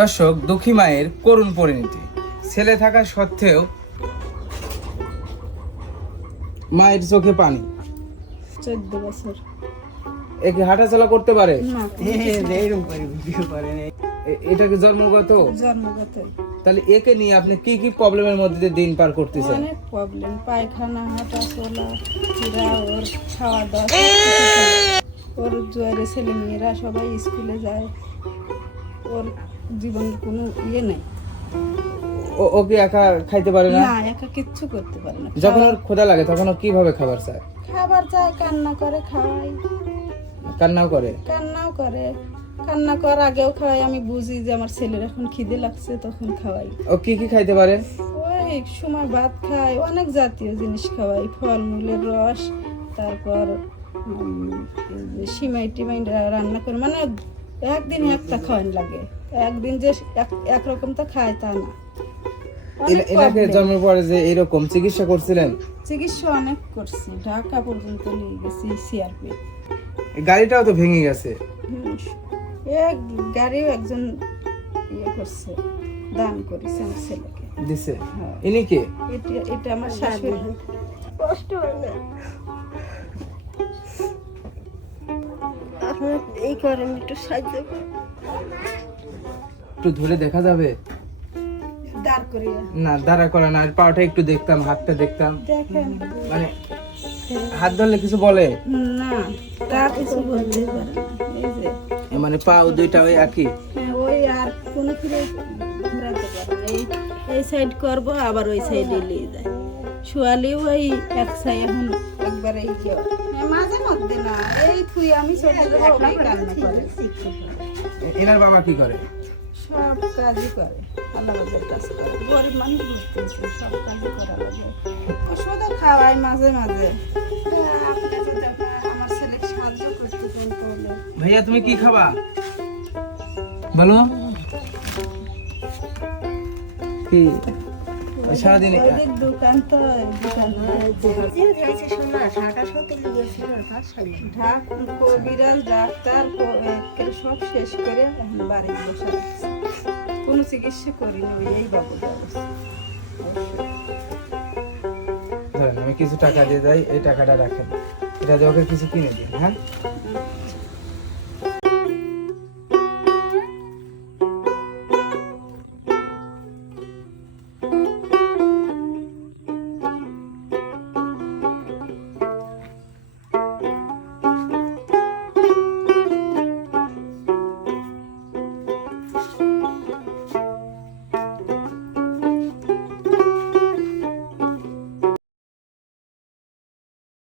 দর্শক দুঃখী মায়ের করুণ পরিণতি। ছেলে থাকা সত্ত্বেও মায়ের চোখে পানি। চোদ্দ বছর। এ কি হাঁটাচলা করতে পারে? এটা কি জন্মগত? জন্মগত। তাহলে একে নিয়ে আপনি কি কি প্রবলেমের মধ্যে দিয়ে দিন পার করতেছেন? অনেক প্রবলেম পায়খানা হাঁটা চলা ফিরা ওর খাওয়া দাওয়া। ওর জোয়ারে ছেলে মেয়েরা সবাই স্কুলে যায়। ওর জীবনের কোনো ইয়ে নেই। ও কি একা খাইতে পারে না? না একা কিচ্ছু করতে পারে না। যখন ওর ক্ষুধা লাগে তখন ও কীভাবে খাবার চায়? খাবার চায় কান্না করে খাওয়াই কান্নাও করে? কান্নাও করে। কান্না করার আগেও খাওয়াই আমি বুঝি যে আমার ছেলের এখন খিদে লাগছে তখন খাওয়াই। ও কি কি খাইতে পারে? ওই সময় ভাত খাই অনেক জাতীয় জিনিস খাওয়াই ফলমূলের রস তারপর সিমাই টিমাই রান্না করে। মানে একদিন একটা খাওয়ান লাগে। একদিন যে এক- একরকম তো খায় তা না। এনাকে জন্মের পরে যে এরকম চিকিৎসা করছিলেন? চিকিৎসা অনেক করছি। ঢাকা পর্যন্ত নিয়ে গেছি সিআরপি গাড়িটাও তো ভেঙে গেছে। এক গাড়িও একজন ইয়ে করছে দান করেছে আমার ছেলেকে। দিছে? হ্যাঁ। ইনি কে? এটা এটা আমার শাশুড়ি। কষ্ট হয় না। আপনার এই করেন একটু সাহায্য করেন। একটু ধরে দেখা যাবে? দাঁড় না দাঁড়া করা না আর পাওয়াটা একটু দেখতাম হাতটা দেখতাম। দেখেন। মানে হাত ধরলে কিছু বলে? না তা কিছু বলতে পারে এই যে। মানে পাও দুইটা ওই একই? হ্যাঁ ওই আর কোনো ফিরে ঘুরাতে পারে এই এই সাইড করব আবার ওই সাইডে নিয়ে যায়। শুয়ালেও ওই এক সাইড এখন একবার এই কেউ মাঝে মধ্যে না এই থুই আমি কান্না করে? এনার বাবা কি করে? সব কাজই করে কাজ করে। গরিব মানুষ বুঝতেছি সব কাজই করা লাগে ওষুধও খাওয়াই মাঝে মাঝে। আমার সাহায্য করতে ভাইয়া তুমি কি খাবা? বলো। কি? সারাদিন দোকান তো দোকান কবিরাজ ডাক্তার সব শেষ করে এখন বাড়ি বসে। কোনো চিকিৎসা করিনি এই বাবু ধরেন আমি কিছু টাকা দিয়ে যাই এই টাকাটা রাখেন। এটা দিয়ে ওকে কিছু কিনে দিন হ্যাঁ?